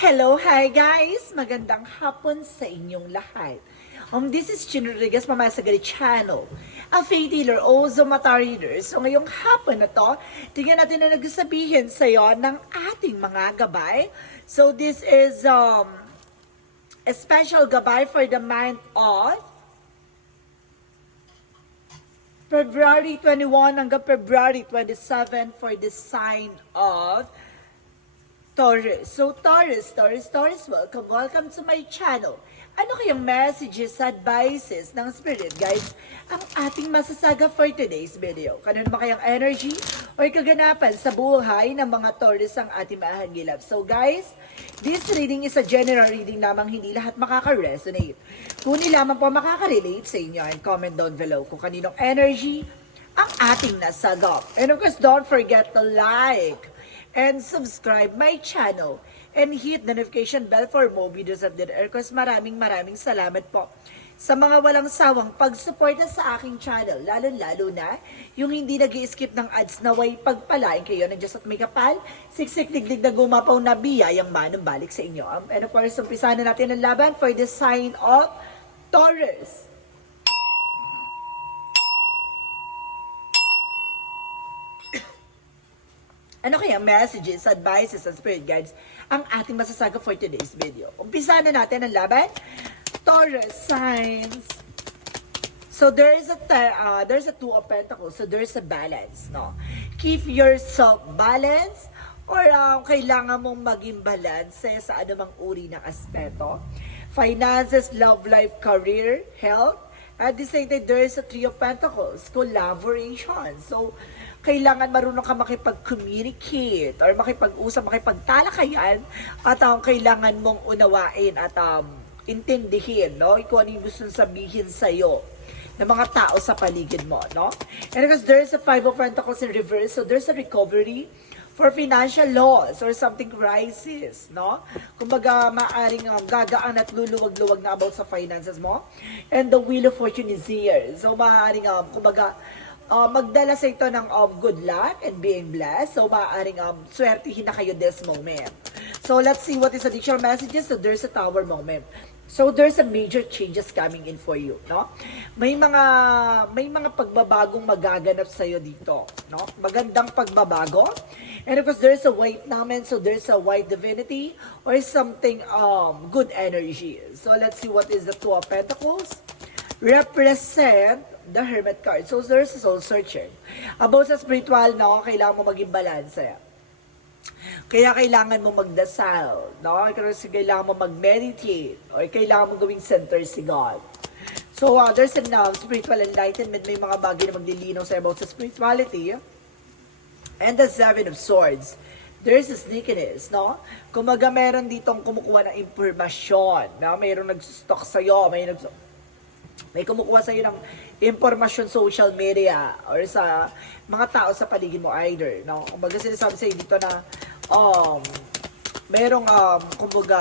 Hello, hi guys! Magandang hapon sa inyong lahat. This is Chin Rodriguez, Mamasagari Channel, a faith healer, also mata reader. So ngayong hapon na to, tingnan natin na nagsasabihin sa'yo ng ating mga gabay. So this is a special gabay for the month of February 21 hanggang February 27 for the sign of Taurus. So Taurus, welcome to my channel. Ano kayang messages, advices ng Spirit Guides ang ating masasaga for today's video? Kanon ba kayang energy o kaganapan sa buhay ng mga Taurus ang ating mahagilap? So guys, this reading is a general reading lamang, hindi lahat makaka-resonate. Kung lamang po makaka-relate sa inyo, and comment down below kung kaninong energy ang ating nasagap. And of course, don't forget to like and subscribe my channel and hit the notification bell for more videos of the air. Maraming salamat po sa mga walang sawang pagsuporta sa aking channel, lalo na yung hindi nag-i-skip ng ads, naway pagpalain kayo ng Diyos at may kapal, siksik digdig na gumapaw na biyayang manong balik sa inyo. And of course, umpisa na natin ang laban for the sign of Taurus. Ano kaya messages, advices, and spirit guides ang ating masasaga for today's video? Umpisa na natin ang laban. Taurus signs. So there's a two of pentacles. So there's a balance, no? Keep yourself balanced or kailangan mong maging balance sa anumang uri ng aspeto. Finances, love life, career, health. At the same time, there's a three of pentacles, collaboration. So kailangan marunong ka makipag-communicate or makipag-usap, makipagtalakayan at kailangan mong unawain at intindihin, no? Kung ano yung gusto sabihin sa'yo ng mga tao sa paligid mo, no? And because there's a five of pentacles in reverse, so there's a recovery for financial loss or something crisis, no? Kumbaga, maaring gagaan at luluwag-luwag na about sa finances mo. And the wheel of fortune is here. So, maaring, kumbaga, magdala sa ito ng good luck and being blessed. So, maaaring swertihin na kayo this moment. So, let's see what is additional messages. So, there's a tower moment. So, there's a major changes coming in for you, no? May mga pagbabagong magaganap sa iyo dito, no? Magandang pagbabago. And of course, there's a white naman. So, there's a white divinity or something good energy. So, let's see what is the two of pentacles. Represent the Hermit card. So, there's a soul searcher. About sa spiritual, no, kailangan mo maging balanse. Kaya kailangan mo magdasal, no? Kasi kailangan mo mag-meditate or kailangan mo gawing center si God. So, there's a spiritual enlightenment. May mga bagay na maglilinaw sa about sa spirituality. And the Seven of Swords. There's a sneakiness, no? Kumaga meron ditong kumukuha ng impormasyon, no? Mayroong nag-stock sa'yo, may kumukuha sa'yo ng impormasyon social media or sa mga tao sa paligid mo either, no? Kumbaga sinasabi sa'yo dito na merong kumbaga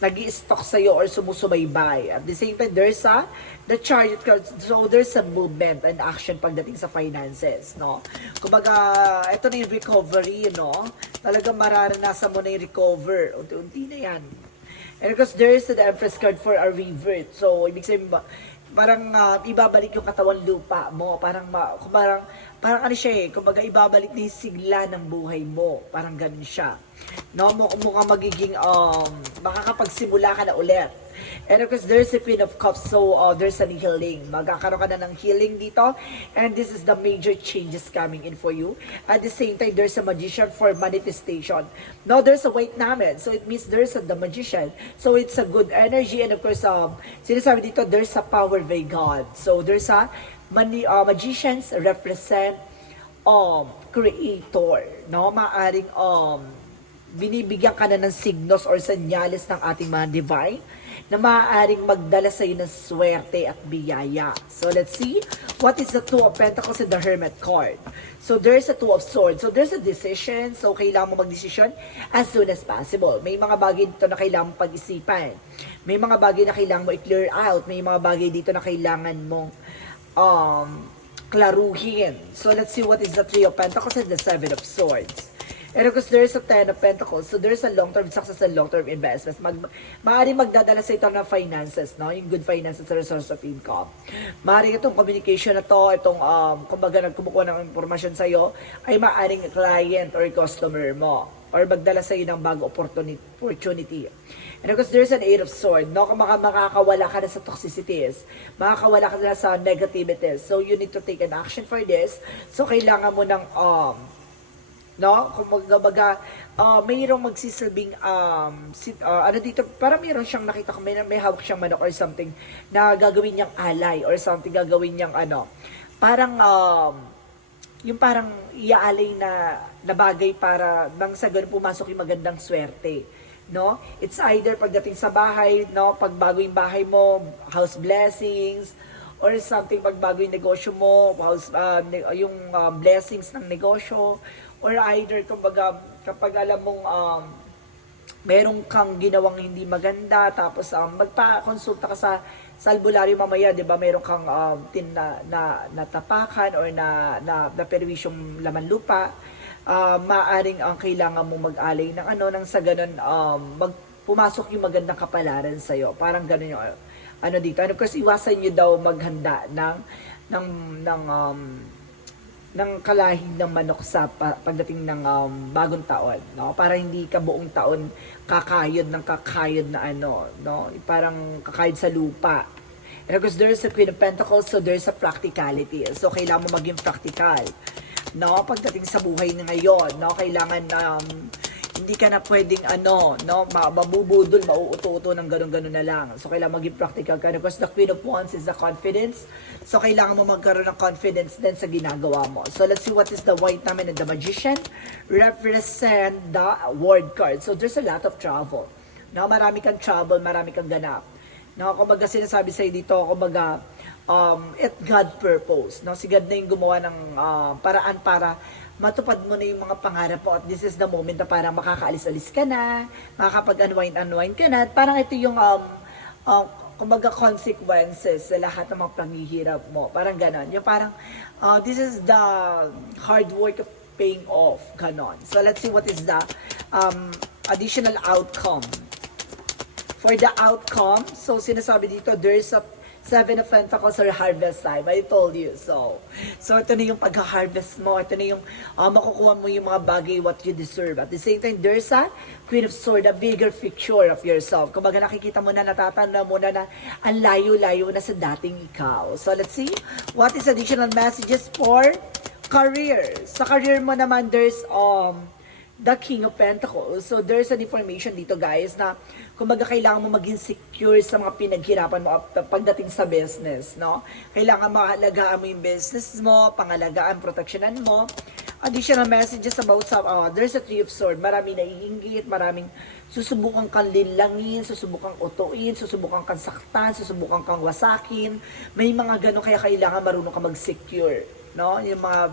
nag-i-stock sa'yo or sumusubaybay. At the same time, there's the Chariot card. So, there's a movement and action pagdating sa finances, no? Kumbaga, ito na yung recovery, no? Talagang mararanasan mo na yung recover. Unti-unti na yan. And because there is the Empress card for a revert. So, ibig sabihin ba, parang ibabalik yung katawan lupa mo. Parang ano siya kumbaga ibabalik na yung sigla ng buhay mo. Parang ganun siya. No, mukhang magiging, makakapagsimula ka na ulit. And of course, there's a Queen of Cups, so there's a healing. Magkakaroon ka na ng healing dito. And this is the major changes coming in for you. At the same time, there's a Magician for manifestation. Now, there's a weight namin. So, it means there's the Magician. So, it's a good energy. And of course, sinasabi dito, there's a power by God. So, there's a Magicians represent creator. No? Maaring binibigyan ka na ng signos or senyales ng ating mga divine na maaaring magdala sa iyo ng swerte at biyaya. So, let's see what is the Two of Pentacles in the Hermit card. So, there's a Two of Swords. So, there's a decision. So, kailangan mo mag-decision as soon as possible. May mga bagay dito na kailangan mo pag-isipan. May mga bagay na kailangan mo i-clear out. May mga bagay dito na kailangan mong klaruhin. So, let's see what is the Three of Pentacles and the Seven of Swords. And of course, there's a Ten of Pentacles. So there's a long-term success and long-term investments. Maaaring magdadala sa ito ng finances, no? Yung good finances sa resource of income. Maaaring itong communication na to, itong, kumbaga nagkumukuha ng informasyon sa'yo, ay maaaring client or customer mo. Or magdala sa'yo ng bago opportunity. And of course, there's an Eight of Swords, no? Kung makakawala ka na sa toxicities, makakawala ka na sa negativities. So, you need to take an action for this. So, kailangan mo ng, no? Kung mayroong magsisilbing, ano dito, parang mayroon siyang nakita ko, may hawak siyang manok or something, na gagawin niyang alay or something, gagawin niyang, parang, yung parang iaalay na bagay para nang sa ganun pumasok yung magandang swerte. No? It's either pagdating sa bahay, no, pagbago yung bahay mo, house blessings, or something pagbago yung negosyo mo, blessings ng negosyo, or either kumbaga kapag alam mong meron kang ginawang hindi maganda, tapos magpa-consulta ka sa albularyo mamaya, 'di ba? Meron kang natapakan or na perwisyong laman lupa. Maaring ang kailangan mo mag-alay ng nang sa ganun pumasok yung magandang kapalaran sa iyo. Parang ganun yung dito. And of course, iwasan niyo daw maghanda ng kalahing ng manok sa pagdating ng bagong taon, no? Para hindi ka buong taon kakayod na no? Parang kakayod sa lupa. And of course, there's a Queen of Pentacles, so there's a practicality. So kailangan mo maging practical. No, pagdating sa buhay na ngayon, no, kailangan hindi ka na pwedeng mabubudol, mauuto-uto ng ganun-ganun na lang. So kailangan maging practical ka. Because the Queen of Wands is the confidence. So kailangan mo magkaroon ng confidence din sa ginagawa mo. So let's see what is the White naman and the Magician. Represent the World card. So there's a lot of travel. No, marami kang travel, marami kang ganap. No, kumbaga sinasabi sa'yo dito, kumbaga at God purpose, no? Si God na yung gumawa ng paraan para matupad mo na yung mga pangarap mo at this is the moment na parang makakaalis-alis ka na, makakapag-unwind ka na, at parang ito yung kumbaga consequences sa lahat ng mga panghihirap mo, parang ganon, yung parang this is the hard work of paying off, ganon. So let's see what is the additional outcome. For the outcome, so sinasabi dito, there's a Seven of Pentacles or harvest time. I told you so. So ito na yung pag-harvest mo. Ito na yung makukuha mo yung mga bagay what you deserve. At the same time, there's a Queen of Swords, a bigger picture of yourself. Kumbaga nakikita mo na, natatanda mo na ang layo-layo na sa dating ikaw. So let's see. What is additional messages for career? Sa career mo naman, there's the King of Pentacles. So there's an information dito guys na kumbaga kailangan mo maging secure sa mga pinaghirapan mo pagdating sa business, no? Kailangan maalagaan mo yung business mo, pangalagaan, proteksyonan mo. Additional messages about there's a Three of Swords. Maraming naiinggit, maraming susubukan kang linlangin, susubukan utuin, susubukan kang saktan, susubukan kang wasakin. May mga ganun kaya kailangan marunong ka mag-secure, no? Yung mga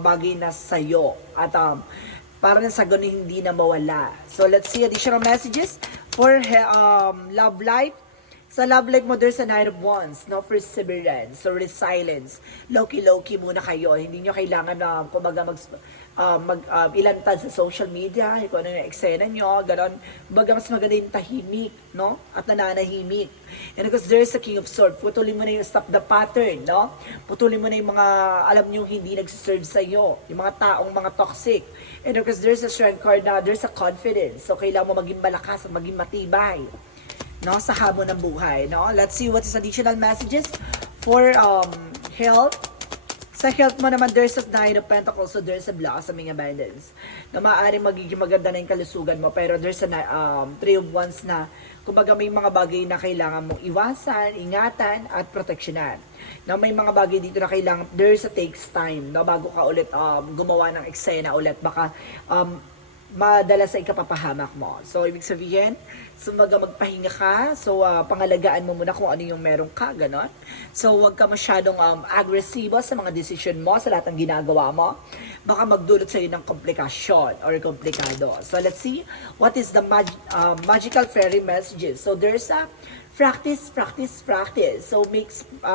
bagay na sa'yo. At para na sa ganun hindi na mawala. So let's see additional messages for love life. Sa love life mo, there's a Knight of Wands, no? Perseverance, so resilience. Low-key muna kayo. Hindi nyo kailangan na kumaga ilantad sa social media, kung ano yung eksena nyo, gano'n. Kumbaga mas maganda yung tahimik, no? At nananahimik. And because there's a King of Swords, putulin mo na yung stop the pattern, no? Putulin mo na yung mga, alam nyo, hindi nagsiserve sa'yo. Yung mga taong mga toxic. And because there's a Strength card na, there's a confidence. So, kailangan mo maging malakas at maging matibay, no, sa hamon ng buhay, no? Let's see what is additional messages for health. Sa health mo naman, there's a Nine of Pentacles, so there's a blossoming abundance. Na maaaring magiging maganda na yung kalusugan mo, pero there's a Three of Wands na, kumbaga may mga bagay na kailangan mong iwasan, ingatan, at proteksyonan. Na may mga bagay dito na kailangan, there's a takes time, no, bago ka ulit gumawa ng eksena ulit, baka madala sa ikapapahamak mo. So, ibig sabihin, magpahinga ka. So, pangalagaan mo muna kung ano yung meron ka, ganon. So, huwag ka masyadong agresibo sa mga decision mo, sa lahat ng ginagawa mo. Baka magdulot sa'yo ng komplikasyon or komplikado. So, let's see what is the magical fairy messages. So, there's a practice. So,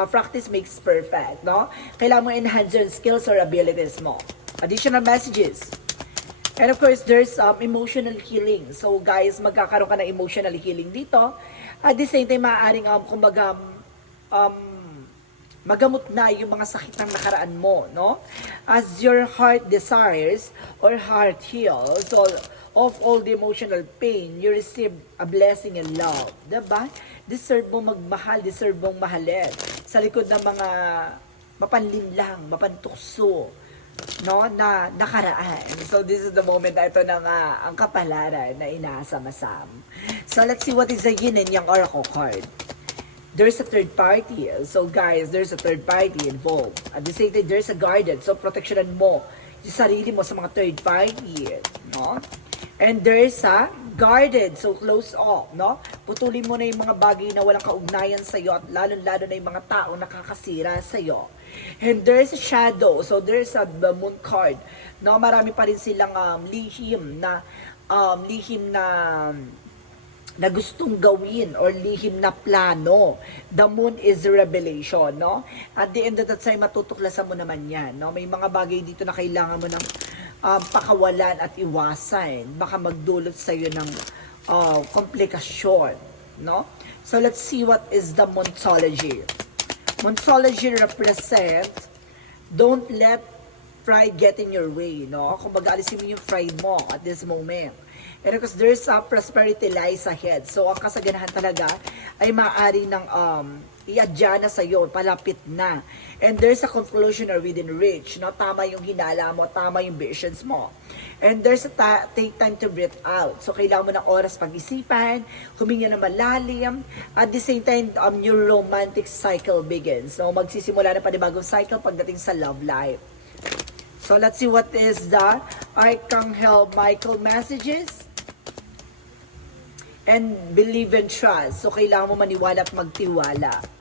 practice makes perfect, no? Kailangan mo enhance your skills or abilities mo. Additional messages And of course, there's emotional healing. So guys, magkakaroon ka ng emotional healing dito. At the same time, maaaring kumbaga, magamot na yung mga sakit ng nakaraan mo, no? As your heart desires or heart heals, so of all the emotional pain, you receive a blessing and love. Diba? Deserve mo magmahal, deserve mong mahalin. Sa likod ng mga mapanlinlang, mapantukso, no, na nakaraan. So this is the moment na ito ng ang kapalaran na inaasam-asam. So let's see what is the yin and yang oracle card. There's a third party. So guys, there's a third party involved. At the same time, there's a guardian. So proteksyonan mo yung sarili mo sa mga third party, no? And there's a guarded, so close off, no? Putulin mo na yung mga bagay na walang kaugnayan sa'yo at lalo-lalo na yung mga taong nakakasira sa'yo. And there's a shadow, so there's a the moon card, no? Marami pa rin silang lihim na na gustong gawin or lihim na plano. The moon is revelation, no? At the end of the time, matutuklasan mo naman yan, no? May mga bagay dito na kailangan mo ng pakawalan at iwasan. Baka magdulot sa'yo ng komplikasyon, no? So, let's see what is the Moontology. Moontology represents, don't let pride get in your way, no? Kung mag-aalisin mo yung pride mo at this moment. And because there's a prosperity lies ahead. So, ang kasaganahan talaga ay maaari ng i-adya na sa'yo, palapit na. And there's a conclusion or within reach. No? Tama yung hinala mo, tama yung visions mo. And there's a take time to breathe out. So, kailangan mo ng oras pag-isipan, huminga na malalim. At the same time, your romantic cycle begins. So, magsisimula na panibagong cycle pagdating sa love life. So, let's see what is the Archangel Michael messages. And believe and trust. So, kailangan mo maniwala at magtiwala.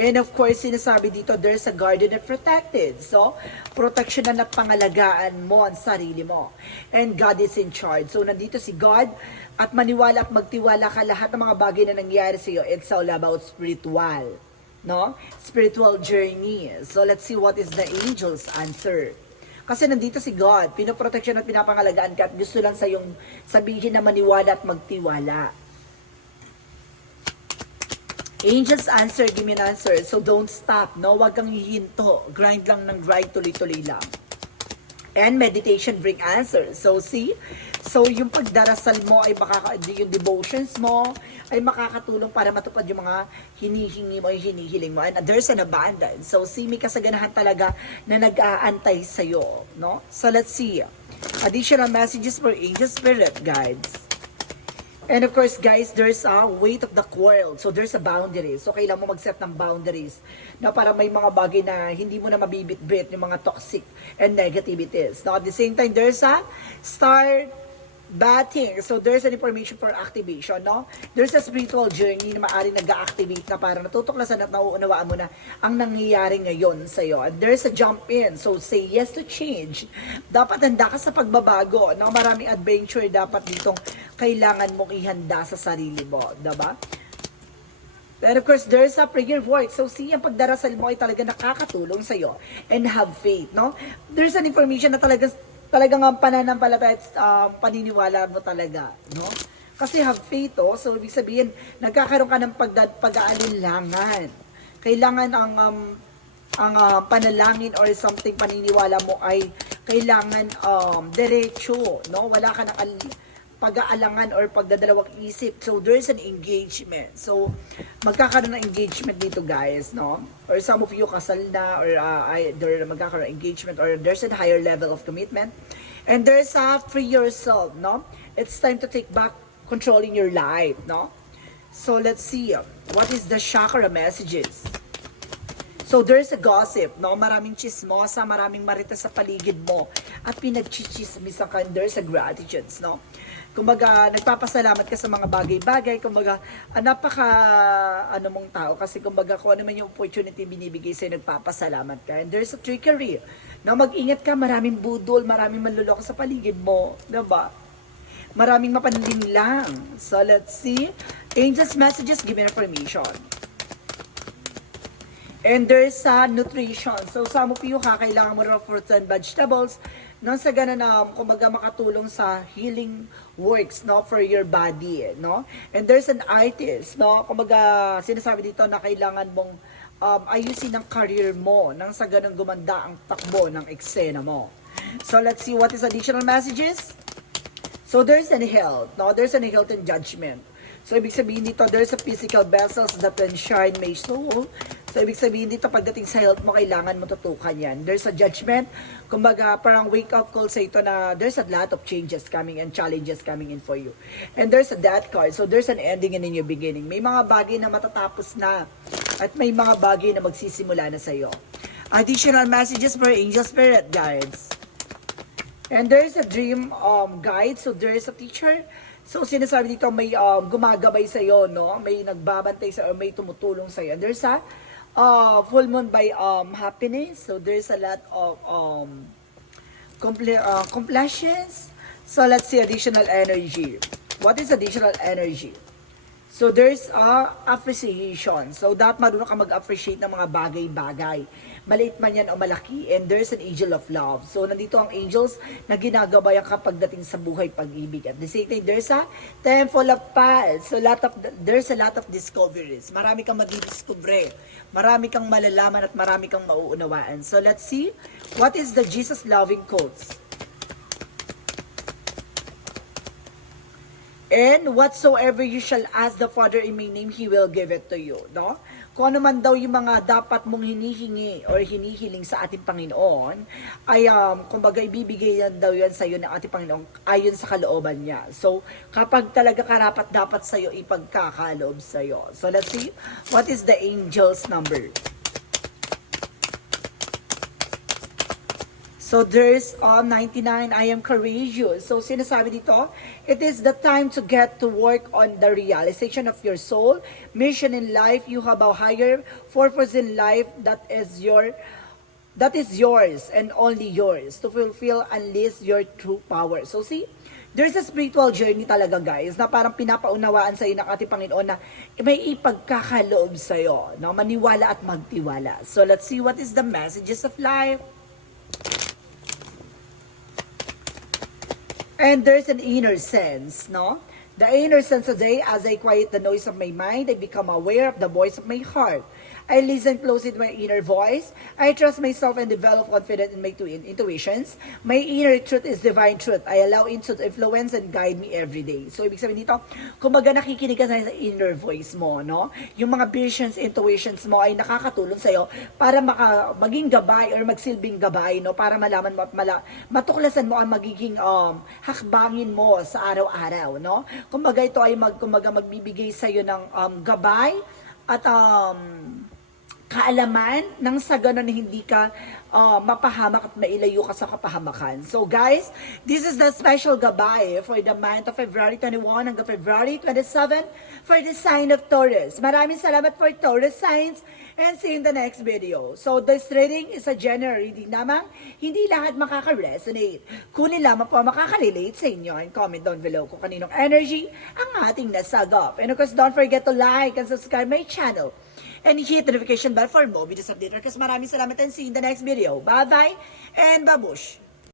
And of course, sinasabi dito, there's a guardian and protected. So, proteksyonan at pangalagaan mo ang sarili mo. And God is in charge. So, nandito si God at maniwala at magtiwala ka lahat ng mga bagay na nangyayari sa iyo. It's all about spiritual. No? Spiritual journey. So, let's see what is the angel's answer. Kasi nandito si God, pinoproteksyon at pinapangalagaan ka at gusto lang sa yung sabihin na maniwala at magtiwala. Angels answer, give me an answer. So don't stop, no? Huwag kang hihinto. Grind lang ng grind, tuloy-tuloy lang. And meditation bring answers. So see? So yung pagdarasal mo ay yung devotions mo ay makakatulong para matupad yung mga hinihingi mo, yung hinihiling mo. And there's an abundance. So see, may kasaganahan talaga na nag-aantay sa'yo, no? So let's see. Additional messages for angel spirit guides. And of course, guys, there's a weight of the world. So there's a boundary. So kailangan mo mag-set ng boundaries na para may mga bagay na hindi mo na mabibit-bit yung mga toxic and negativities. Now, at the same time, there's a star batting. So there's an information for activation, no? There's a spiritual journey na maaaring nag-activate na para natutuklasan at nauunawaan mo na ang nangyayari ngayon sa iyo. And there's a jump in. So say yes to change. Dapat handa ka sa pagbabago, no? Maraming adventure dapat ditong kailangan mong ihanda sa sarili mo, diba? And of course, there's a prayer work. So, see, ang pagdarasal mo ay talaga nakakatulong sa'yo. And have faith, no? There's an information na talagang ang pananampalataya at paniniwala mo talaga, no? Kasi have faith, oh. So, ibig sabihin, nagkakaroon ka ng pag-aalinlangan. Kailangan ang panalangin or something paniniwala mo ay kailangan derecho, no? Wala ka ng pag-aalangan or pagdadalawang isip. So, there's an engagement. So, magkakaroon ng engagement dito, guys, no? Or some of you kasal na or either magkakaroon ng engagement or there's a higher level of commitment. And there's a free yourself, no? It's time to take back controlling your life, no? So, let's see. What is the chakra messages? So, there's a gossip, no? Maraming chismosa, maraming marites sa paligid mo. At pinagchichismisan ka, and there's a gratitude, no? Kumbaga, nagpapasalamat ka sa mga bagay-bagay. Kumbaga, mong tao. Kasi kumbaga, kung ano man yung opportunity binibigay sa'yo, nagpapasalamat ka. And there's a trickery. Na mag-ingat ka, maraming budol, maraming manluloko sa paligid mo. Diba? Maraming mapanling lang. So, let's see. Angels messages, give me information. And there's nutrition. So, some of you, kailangan mo raw fruits and vegetables nang sa ganun na kumbaga makatulong sa healing works, no, for your body, no? And there's an artist, no? Kumbaga sinasabi dito na kailangan mong ayusin ang career mo nang sa ganun gumanda ang takbo ng eksena mo. So let's see what is additional messages. So there's an health, no? There's an health and judgment. So ibig sabihin dito, there's a physical vessels that can shine my soul. So, ibig sabihin dito, pagdating sa health mo, kailangan mo tutukan yan. There's a judgment. Kumbaga, parang wake-up call sa ito na there's a lot of changes coming and challenges coming in for you. And there's a death card. So, there's an ending and a new beginning. May mga bagay na matatapos na at may mga bagay na magsisimula na sa iyo. Additional messages for angel spirit guides. And there's a dream guide. So, there's a teacher. So, sinasabi dito, may gumagabay sa iyo, no? May nagbabantay sa iyo, may tumutulong sa iyo. And there's a full moon by happiness. So there's a lot of completions. So let's see additional energy. What is additional energy? So there's appreciation. So dapat marunong ka mag-appreciate ng mga bagay-bagay. Maliit man yan o malaki. And there's an angel of love. So nandito ang angels na ginagabayan ka pagdating sa buhay pag-ibig. At the same time, there's a temple of past. So there's a lot of discoveries. Marami kang madidiscover. Marami kang malalaman at marami kang mauunawaan. So let's see what is the Jesus loving quotes. And whatsoever you shall ask the Father in my name, He will give it to you. No? Kung ano man daw yung mga dapat mong hinihingi or hinihiling sa ating Panginoon, ay kumbaga ibibigay yan daw yan sa iyo ng ating Panginoon ayon sa kalooban niya. So, kapag talaga karapat dapat sa iyo ipagkakaloob sa iyo. So, let's see, what is the angel's number? So there's 99, I am courageous. So sinasabi dito, it is the time to get to work on the realization of your soul, mission in life. You have a higher purpose in life that is yours and only yours to fulfill, unleash your true power. So see, there's a spiritual journey talaga guys na parang pinapaunawaan sa iyo ng ating Panginoon na may ipagkakaloob sa iyo, no? Maniwala at magtiwala. So let's see what is the messages of life. And there's an inner sense, no? The inner sense today, as I quiet the noise of my mind, I become aware of the voice of my heart. I listen closely to my inner voice. I trust myself and develop confidence in my intuitions. My inner truth is divine truth. I allow it to influence and guide me every day. So, ibig sabihin dito, kumbaga nakikinig ka sa inner voice mo, no? Yung mga visions, intuitions mo ay nakakatulong sa'yo para maging gabay or magsilbing gabay, no? Para malaman mo at matuklasan mo ang magiging hakbangin mo sa araw-araw, no? Kumbaga ito ay magbibigay sa'yo ng gabay at kaalaman nang sa ganun hindi ka mapahamak at mailayo ka sa kapahamakan. So guys, this is the special gabay for the month of February 21 hanggang February 27 for the sign of Taurus. Maraming salamat for Taurus signs and see you in the next video. So this reading is a general reading lamang. Hindi lahat makaka-resonate. Kunin lamang po makaka-relate sa inyo and comment down below kung kaninong energy ang ating nasagap. And of course, don't forget to like and subscribe my channel. And hit the notification bell for more videos updated. Kasi maraming salamat and see you in the next video. Bye-bye and babush!